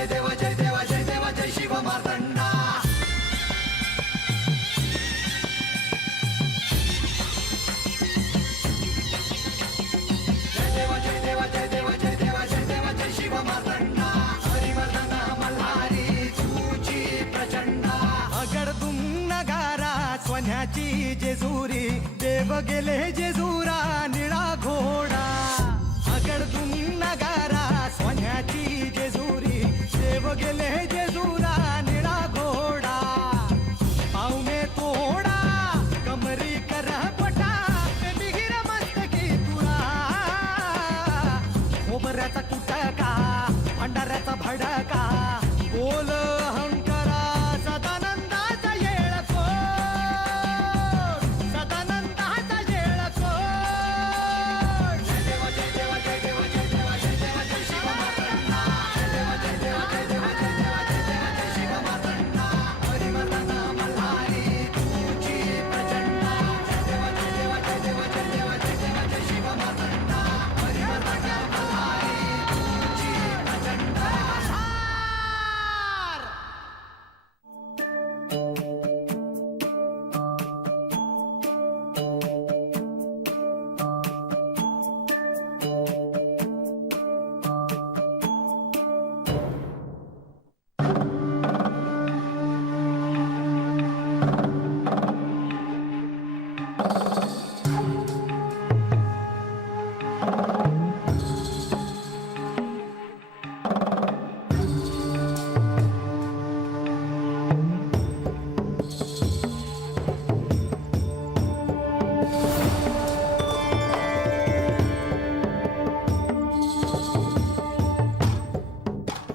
जय देव जय देव जय देव जय शिव मार्तंडा। जय देव जय देव जय देव जय देव जय देव जय शिव मार्तंडा। हरिवर्धन मल्हारी तुझी प्रचंडा। अगडदुम नगारा सोन्याची जेजुरी, देव गेले जेजुरा निळा घोडा। अगडदुम नगारा सोन्याची जेजुरी, देव गेले जेजुरा निळा घोडा। पावने तोडा कमरी कर पटा, बिगिर मस्तकी तुरा। खोबऱ्याचा कुटका भंडाऱ्याचा भडका, बोल अहंकारा सदानंदाचा येळकोट, सदानंदाचा येळकोट। जय देव जय देव जय देव जय देव जय देव जय शिव मार्तंडा। जय देव जय देव जय देव जय देव जय देव जय शिव मार्तंडा। हरिवर्धन मल्हारी तुझी प्रचंडा। जय देव जय देव जय देव जय देव जय देव जय शिव मार्तंडा। हरिवर्धन मल्हारी तुझी प्रचंडा।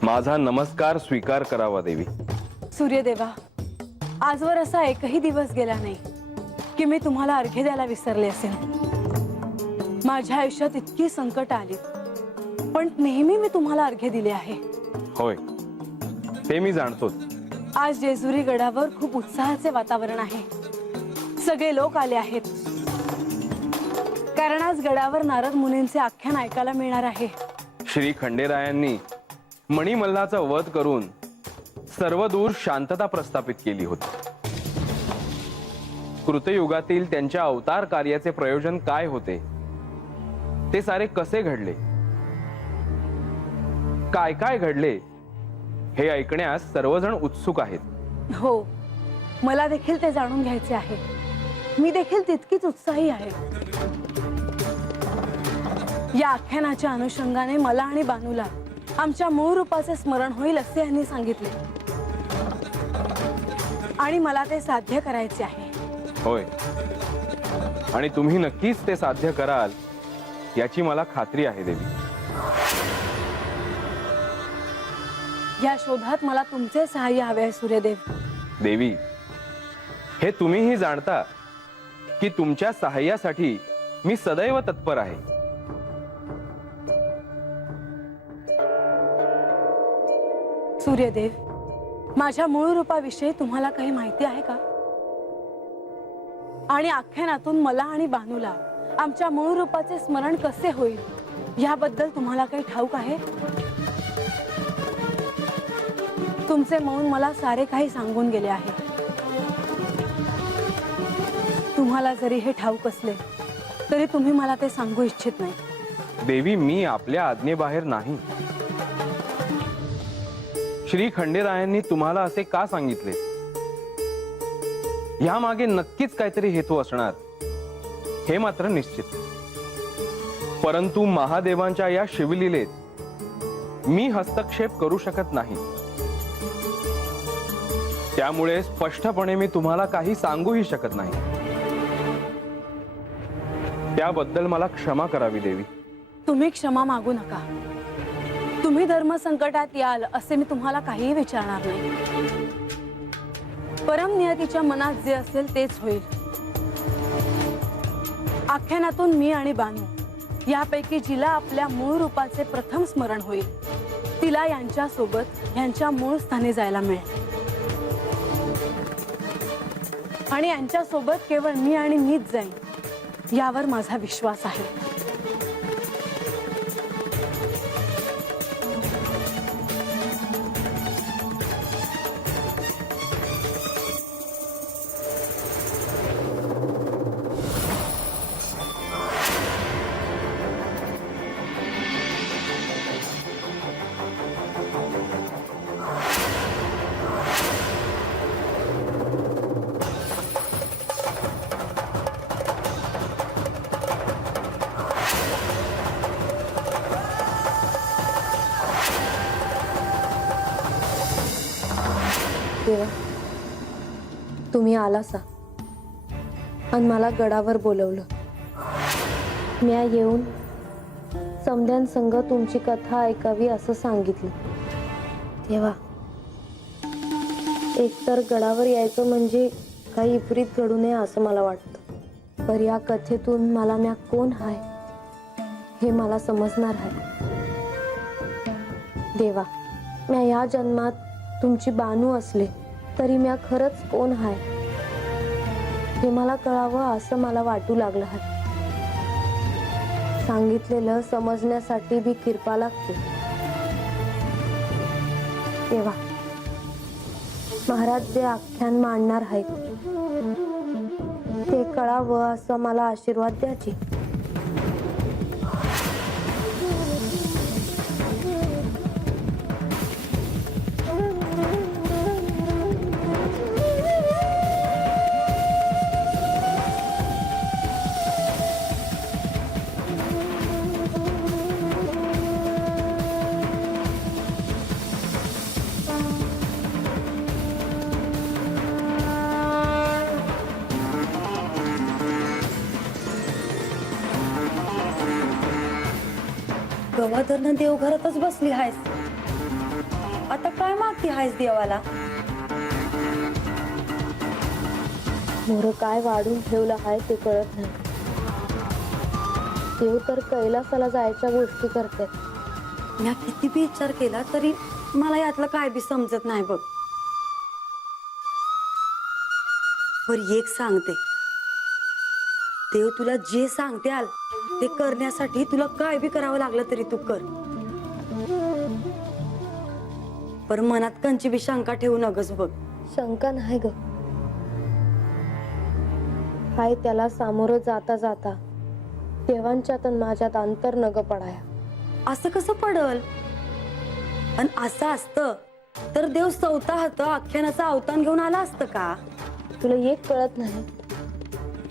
माझा नमस्कार स्वीकार करावा देवी। सूर्यदेवा, आजवर असा एकही दिवस गेला नाही की मी तुम्हाला अर्घ्य द्यायला विसरले असेल। माझ्या आयुष्यात इतकी संकट आली, पण नेहमी मी तुम्हाला अर्घ्य दिले आहे। होय, ते मी जाणतोच। आज जेजुरी गडावर खूप उत्साहाचे वातावरण आहे। सगळे लोक आले आहेत, कारण आज गडावर नारद मुनींचे आख्यान ऐकायला मिळणार आहे। श्री खंडेरायांनी मणिमल्हाचा वध करून सर्वदूर शांतता प्रस्थापित केली होती। कृतयुगातील त्यांच्या अवतार कार्याचे प्रयोजन काय होते, ते सारे कसे घडले, काय काय घडले, हे ऐकण्यास सर्वजण उत्सुक आहेत। हो, मला देखील ते जाणून घ्यायचे आहे। मी देखील तितकीच उत्साही आहे। या आख्यानाच्या अनुषंगाने मला आणि बानूला आमच्या मूळ रूपाचे स्मरण होईल असे यांनी सांगितले, आणि मला ते साध्य करायचे आहे। होय, आणि तुम्ही नक्कीच ते साध्य कराल याची मला खात्री आहे देवी। या शोधात मला तुमचे सहाय्य हवे आहे सूर्यदेव। देवी, हे तुम्हीही जाणता की तुमच्या सहाय्यासाठी मी सदैव तत्पर आहे। सूर्यदेव, माझ्या मूळ रूपाविषयी तुम्हाला काही माहिती आहे का? आणि आख्यानातून मला आणि बानूला आमच्या मूळ रूपाचे स्मरण कसे होईल याबद्दल तुम्हाला काही ठाऊक आहे? तुमचे मौन मला सारे काही सांगून गेले आहे। तुम्हाला जरी हे ठाऊक असले तरी तुम्ही मला ते सांगू इच्छित नाही। देवी, मी आपल्या आज्ञेबाहेर नाही। श्री खंडेरायांनी तुम्हाला असे का सांगितले, यामागे नक्कीच काहीतरी हेतू असणार, हे मात्र निश्चित। परंतु महादेवांच्या या शिवलीलेत मी हस्तक्षेप करू शकत नाही, त्यामुळे स्पष्टपणे मी तुम्हाला काही सांगूही शकत नाही। त्याबद्दल मला क्षमा करावी देवी। तुम्ही क्षमा मागू नका। तुम्ही धर्म संकटात याल असे मी तुम्हाला काहीही विचारणार नाही। परम नियतीच्या मनात जे असेल तेच होईल। आख्यानातून मी आणि बानू यापैकी जिला आपल्या मूळ रूपाचे प्रथम स्मरण होईल, तिला यांच्या सोबत यांच्या मूळ स्थानी जायला मिळेल, आणि यांच्या सोबत केवळ मी आणि मीच जाईन यावर माझा विश्वास आहे। देवा, तुम्ही आलासा आणि मला गडावर बोलवलं. म्या येऊन समध्यांसंग तुमची कथा ऐकावी असं सांगितलं. देवा, एकतर गडावर यायचं म्हणजे काही विपरीत घडू नये असं मला वाटतं. पर या कथेतून मला म्या कोण हाय हे मला समजणार आहे. देवा, म्या या जन्मात तुमची बानू असले तरी म्या खरंच कोण हाय हे मला कळावं असं मला वाटू लागलं आहे. सांगितलेलं समजण्यासाठी बी किरपा लागते. देवा, महाराज जे आख्यान मांडणार आहेत ते कळावं असं मला आशीर्वाद द्यायची. गवादरनं देवघरातच बसली आहेस. आता काय मागती आहेस देवाला? मोर काय वाढून ठेवलं आहे ते कळत नाही. देव तर कैलासाला जायच्या गोष्टी करते. मी किती बी विचार केला तरी मला यातलं काय बी समजत नाही बघ. बर एक सांगते, देव तुला जे सांगते आल ते करण्यासाठी तुला काय बी करावं लागलं तरी तू कर. पर मनात कंची बी शंका ठेवू नगस बघ. शंका नाही ग, हाय त्याला सामोरं जाता जाता देवांच्यात आणि माझ्यात अंतर नग पडाया. असं कसं पडल? आणि असं असतं तर देव स्वतः आख्यानाचं अवतान घेऊन आला असतं का? तुला एक कळत नाही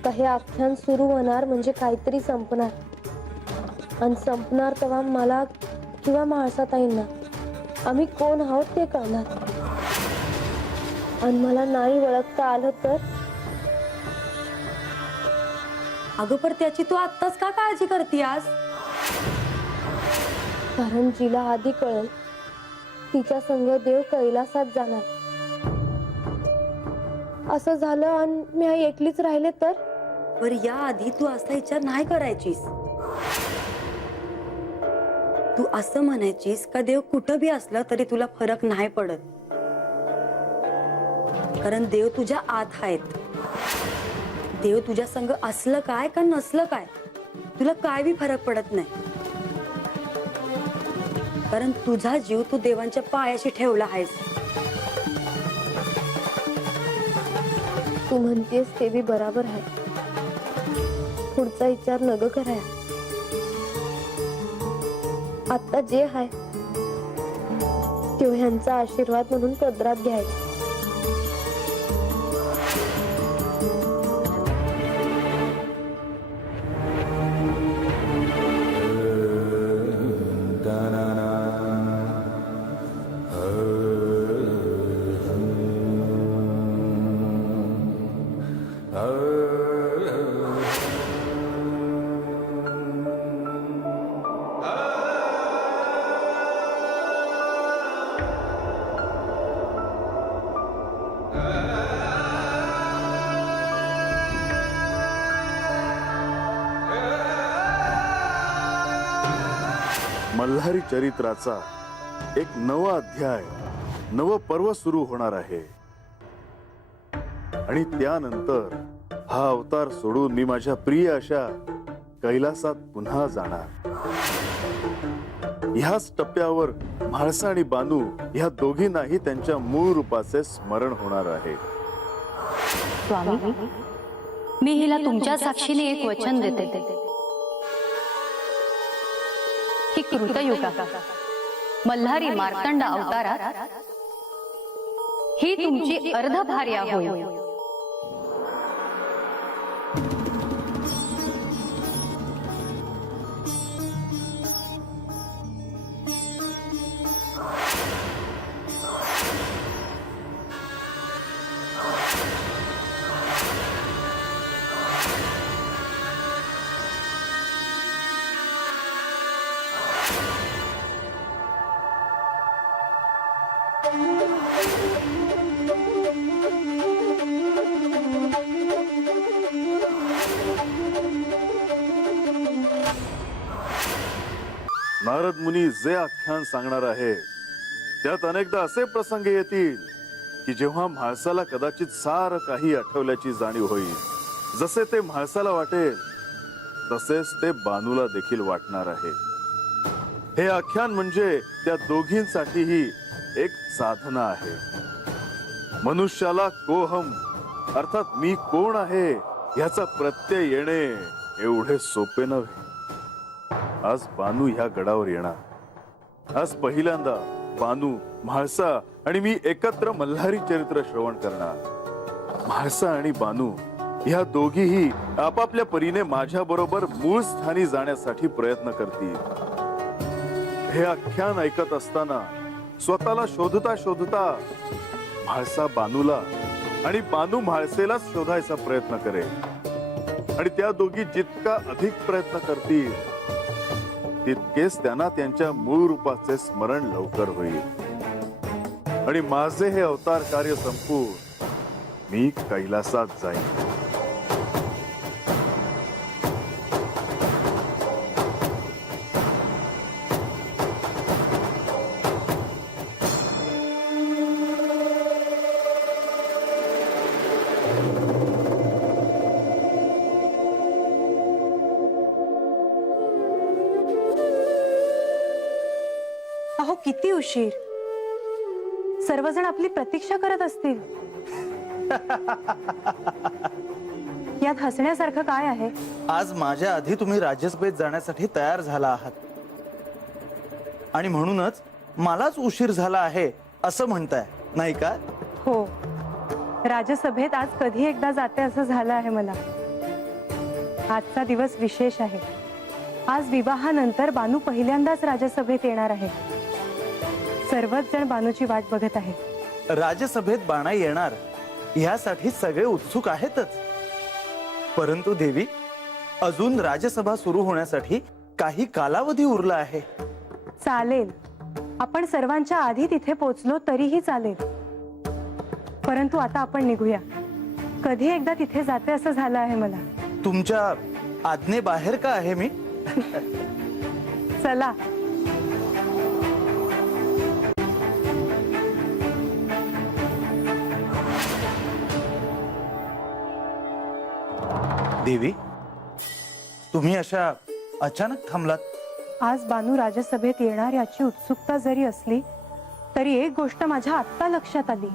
का हे आख्यान सुरू होणार म्हणजे काहीतरी संपणार, आणि संपणार तेव्हा मला किंवा म्हाळसाताईंना आम्ही कोण आहोत ते कळणार. आणि मला नाही ओळखता आलं तर? अगं पण त्याची तू आत्ताच का काळजी करतीयास? कारण जिला आधी कळेल तिच्या संग देव कैलासात जाणार. असं झालं आणि मी एकलीच राहिले तर? पर या आधी तू असा विचार नाही करायचीस. तू असं म्हणायचीस का देव कुठं बी असलं तरी तुला फरक नाही पडत, कारण देव तुझ्या आत आहेत. देव तुझ्या संग असलं काय का नसलं काय तुला काय बी फरक पडत नाही, कारण तुझा जीव तू देवांच्या पायाशी ठेवला आहेस. तू म्हणतेस ते बी बराबर आहे. पुढचा विचार नग कराया. आता जे आहे तो ह्यांचा आशीर्वाद म्हणून पदरात घ्यायचा. मल्हारी चरित्राचा एक नवा अध्याय, नव पर्व सुरू होणार आहे. आणि त्यानंतर हा अवतार सोडून मी माझ्या प्रिय अशा कैलासात पुन्हा जाणार. ह्याच टप्प्यावर म्हाळसा आणि बानू ह्या दोघींनाही त्यांच्या मूळ रूपाचे स्मरण होणार आहे. स्वामी, मी हिला तुमच्या साक्षीने एक वचन देते की कृतयुगा मल्हारी मार्तंड अवतारात ही तुमची अर्धभार्या होईल. नारद मुनी जे आख्यान सांगणार आहे त्यात अनेकदा असे प्रसंग येतील की जेव्हा म्हाळसाला कदाचित सारं काही आठवल्याची जाणीव होईल. जसे ते म्हाळसाला वाटेल तसेच ते बानूला देखील वाटणार आहे. हे आख्यान म्हणजे त्या दोघींसाठीही एक साधना आहे. मनुष्याला कोहम अर्थात मी कोण आहे याचा प्रत्यय येणे एवढे सोपे नव्हे. आज बानू ह्या गडावर येणार. आज पहिल्यांदा बानू, म्हाळसा आणि मी एकत्र मल्हारी चरित्र श्रवण करणार. म्हाळसा आणि बानू ह्या दोघीही आपापल्या परीने माझ्या बरोबर मूळ स्थानी जाण्यासाठी प्रयत्न करतील. हे आख्यान ऐकत असताना स्वतःला शोधता शोधता म्हाळसा बानूला आणि बानू म्हाळसेलाच शोधायचा प्रयत्न करेल. आणि त्या दोघी जितका अधिक प्रयत्न करतील तितकेच त्यांना त्यांच्या मूळ रूपाचे स्मरण लवकर होईल. आणि माझे हे अवतार कार्य संपून मी कैलासात जाईन. अहो किती उशीर. सर्वजण आपली प्रतीक्षा करत असतील. यात हसण्यासारखं काय आहे? आज माझ्या आधी तुम्ही राज्यसभेत जाण्यासाठी तयार झाला आहात आणि म्हणूनच मलाच उशीर झाला आहे असं म्हणताय नाही का? हो, राज्यसभेत आज कधी एकदा जाते असं झालं आहे मला. आजचा दिवस विशेष आहे. आज विवाहानंतर बानू पहिल्यांदाच राज्यसभेत येणार आहे. सर्वच जण बानूची वाट बघत आहेत. राज्यसभेत बाणा येणार यासाठी सगळे उत्सुक आहेतच. परंतु देवी, अजून राज्यसभा सुरू होण्यासाठी काही कालावधी उरला आहे. चालेल, आपण सर्वांच्या आधी तिथे पोहोचलो तरीही चालेल. परंतु आता आपण निघूया. कधी एकदा तिथे जाते असं झालं आहे मला. तुमच्या आज्ञेबाहेर का आहे मी? चला. देवी, तुम्ही अशा अचानक थांबलात? आज बानू राज्यसभेत येणार याची उत्सुकता जरी असली तरी एक गोष्ट माझ्या आत्ता लक्षात आली.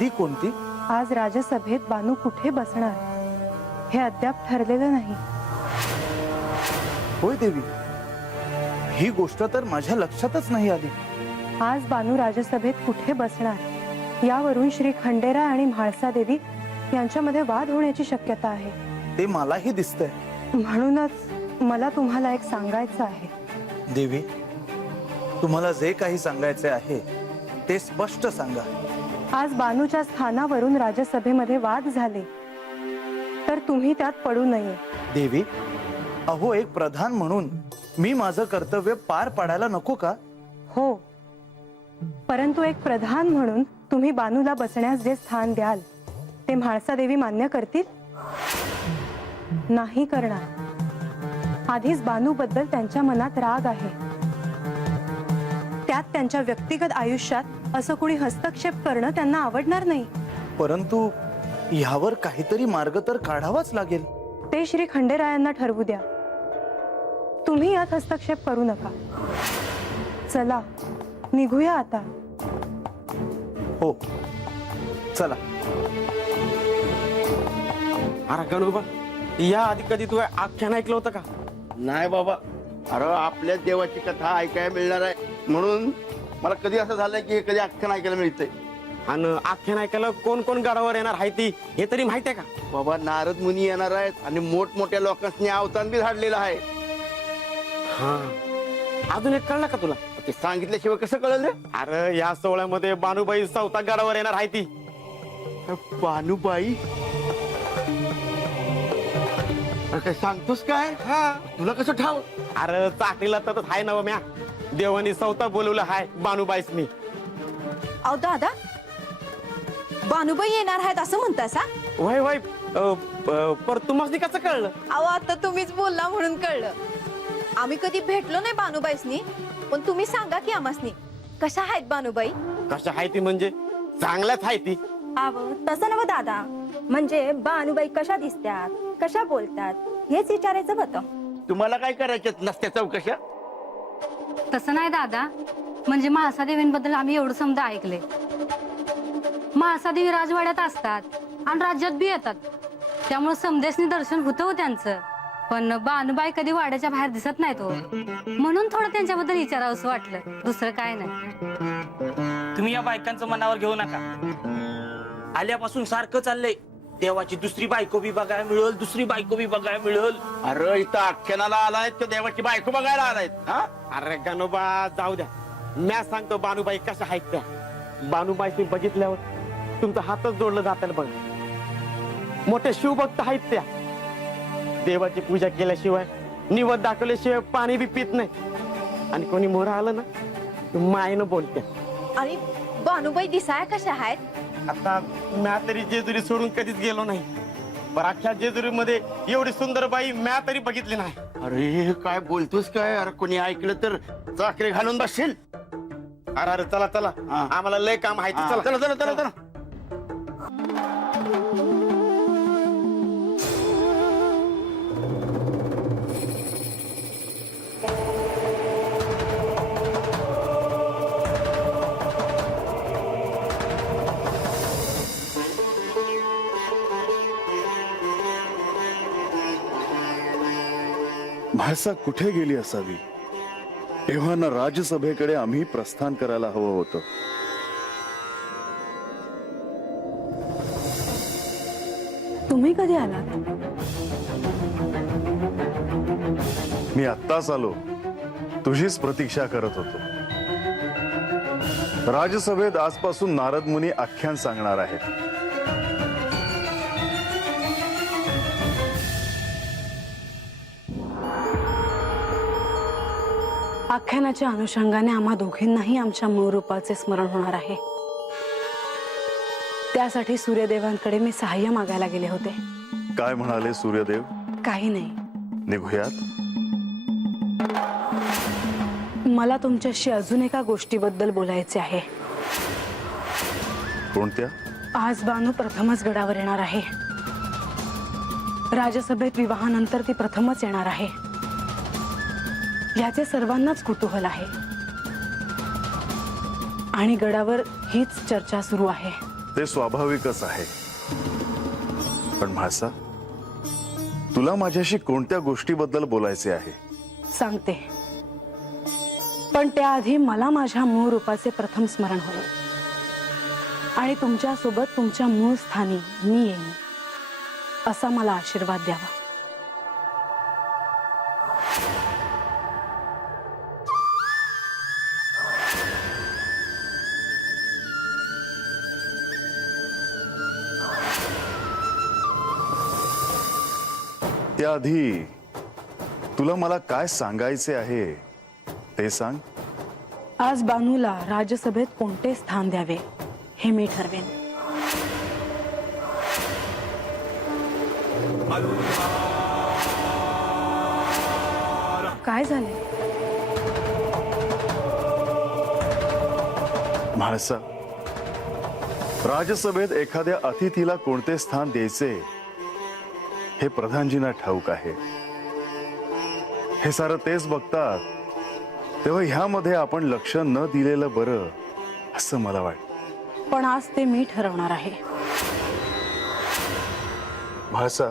ती कोणती? आज राज्यसभेत बानू कुठे बसणार हे अद्याप ठरलेलं नाही. होय देवी, ही गोष्ट तर माझ्या लक्षातच नाही आली. आज बानू राज्यसभेत कुठे बसणार यावरून श्री खंडेराय आणि म्हाळसा देवी यांच्यामध्ये वाद होण्याची शक्यता आहे. ते मलाही दिसतंय. म्हणूनच मला तुम्हाला एक सांगायचं आहे. देवी, तुम्हाला जे काही सांगायचे आहे ते स्पष्ट सांगा. आज बानूच्या स्थानावरून राज्यसभेमध्ये वाद झाले तर तुम्ही त्यात पडू नये. देवी, अहो एक प्रधान म्हणून मी माझं कर्तव्य पार पाडायला नको का? हो, परंतु एक प्रधान म्हणून तुम्ही बानूला बसण्यास जे स्थान द्याल ते म्हाळसा देवी मान्य करतील? नाही करणार. आधीच बानू बद्दल त्यांच्या मनात राग आहे. त्यात त्यांच्या व्यक्तिगत आयुष्यात असं कोणी हस्तक्षेप करणं त्यांना आवडणार नाही. परंतु यावर काहीतरी मार्ग तर काढावाच लागेल. ते श्री खंडेरायांना ठरवू द्या. तुम्ही यात हस्तक्षेप करू नका. चला, निघूया आता. हो, चला. अरे गणोबा, या आधी कधी तू आख्यान ऐकलं होतं का? नाही बाबा. अरे आपल्या देवाची कथा ऐकायला मिळणार आहे म्हणून मला कधी असं झालंय की हे कधी आख्यान ऐकायला मिळतंय. आणि आख्यान ऐकायला कोण कोण गडावर येणार आहे ती हे तरी माहिती आहे का? बाबा नारद मुनी येणार आहेत आणि मोठमोठ्या लोकांनी अवतान बी धाडलेलं आहे. हा, अजून एक कळलं का तुला? ते सांगितल्याशिवाय कसं कळलं रे? अरे या सोहळ्यामध्ये बानुबाई चौथा गडावर येणार आहे ती. बानुबाई? अरे काय सांगतोस काय? हा, तुला कसं ठाव? अरे चाकरीला तर हाय नव म्या. देवानी चौथा बोलवलं हाय बानुबाईसनी. अहो दादा, बानुबाई येणार आहेत असं म्हणतास? वय वय, पर तुम्हाला कसं कळलं? अहो आता तुम्हीच बोलला म्हणून कळलं. आम्ही कधी भेटलो नाही बानूबाईसनी, पण तुम्ही सांगा की आमासनी कशा आहेत बानूबाई? कशा आहे ती म्हणजे चांगल्याच आहे ती. आव तसं नव दादा, म्हणजे बानुबाई कशा दिसतात, कशा बोलतात हेच विचारायचं होतं. तुम्हाला काय करायचं नसत्या चौकशा? तसं नाही दादा, म्हणजे महासादेवींबद्दल आम्ही एवढं समजा ऐकले. महासादेवी राजवाड्यात असतात आणि राज्यात बी येतात, त्यामुळे समदेशनी दर्शन होतं हो त्यांचं. पण बानुबाई कधी वाड्याच्या बाहेर दिसत नाही तो, म्हणून थोडं त्यांच्याबद्दल विचारावंसं वाटलं, दुसरं काय नाही. तुम्ही या बायकांचं मनावर घेऊ नका. आल्यापासून सारखं चाललंय, देवाची दुसरी बायको बी बघायला मिळेल, दुसरी बायको बी बघायला मिळेल. अरे इथं आख्यानाला आलायत का देवाची बायको बघायला आलायत? हा, अरे गणोबा जाऊ द्या, म्या सांगतो बानुबाई कशा आहेत त्या. बानुबाई बघितल्यावर तुमचा हातच जोडलं जातं बघ. मोठे शिवभक्त आहेत त्या. देवाची पूजा केल्याशिवाय, निवद दाखवल्याशिवाय पाणी बी पित नाही. आणि कोणी मोर आलं ना मायनं बोलते. आणि बानूबाई दिसाय कशा आहेत? आता म्या तरी जेजुरी सोडून कधीच गेलो नाही, पण अख्ख्या जेजुरी मध्ये एवढी सुंदर बाई म्या तरी बघितली नाही. अरे काय बोलतोस काय? अरे कोणी ऐकलं तर चाकरी घालून बसशील. अरे अरे चला चला, हा. आम्हाला लय काम आहे. हा, चला चला चला चला चला. म्हाळसा कुठे गेली असावी? तेव्हा ना राजसभेकडे आम्ही प्रस्थान करायला हवं होतं. तुम्ही कधी आलात? मी आत्ताच आलो, तुझीच प्रतीक्षा करत होतो. राजसभेत आजपासून नारद मुनी आख्यान सांगणार आहेत. आख्यानाच्या अनुषंगाने आम्हा दोघींनाही आमच्या मूळ रूपाचे स्मरण होणार आहे. त्यासाठी सूर्यदेवांकडे मी सहाय्य मागायला गेले होते. काय म्हणाले सूर्यदेव? काही नाही. निघूयात. मला तुमच्याशी अजून एका गोष्टीबद्दल बोलायचे आहे. कोणत्या? आज बानू प्रथमच गडावर येणार आहे. राजसभेत विवाहानंतर ती प्रथमच येणार आहे. याचे सर्वांनाच कुतूहल आहे आणि गडावर हीच चर्चा सुरू आहे. ते स्वाभाविकच आहे. पण म्हाळसा, तुला माझ्याशी कोणत्या गोष्टीबद्दल बोलायचे आहे? सांगते, पण त्याआधी मला माझ्या मूळ रूपाचे प्रथम स्मरण होईल आणि तुमच्यासोबत तुमच्या मूळ स्थानी मी येईन असा मला आशीर्वाद द्यावा. त्याआधी तुला मला काय सांगायचे आहे ते सांग. आज बानूला राजसभेत कोणते स्थान द्यावे हे मी ठरवेन. काय झाले? म्हाळसा, राजसभेत एखाद्या अतिथीला कोणते स्थान द्यायचे हे प्रधानजींना ठाऊक आहे. हे सारं तेच बघतात, तेव्हा ह्यामध्ये आपण लक्ष न दिलेलं बरं असं मला वाटतं. पण आज ते मी ठरवणार आहे. म्हाळसा,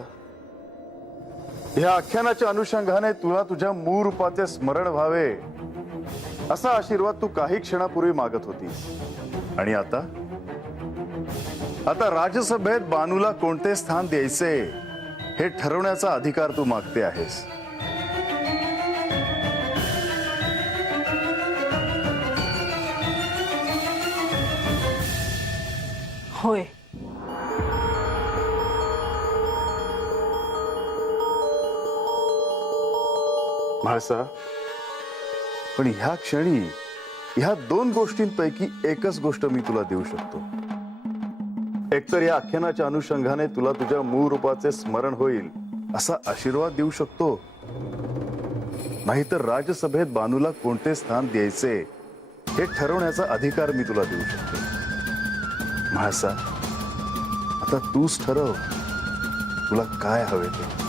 ह्या आख्यानाच्या अनुषंगाने तुला तुझ्या मूळ रूपाचे स्मरण व्हावे असा आशीर्वाद तू काही क्षणापूर्वी मागत होतीस. आणि आता राजसभेत बानूला कोणते स्थान द्यायचे हे ठरवण्याचा अधिकार तू मागते आहेस. होय. म्हाळसा, पण ह्या क्षणी ह्या दोन गोष्टींपैकी एकच गोष्ट मी तुला देऊ शकतो. एकतर या आख्यानाच्या अनुषंगाने तुला तुझ्या मूळ रूपाचे स्मरण होईल असा आशीर्वाद देऊ शकतो, नाहीतर राजसभेत बानूला कोणते स्थान द्यायचे हे ठरवण्याचा अधिकार मी तुला देऊ शकतो. म्हाळसा, आता तूच ठरव तुला काय हवे ते.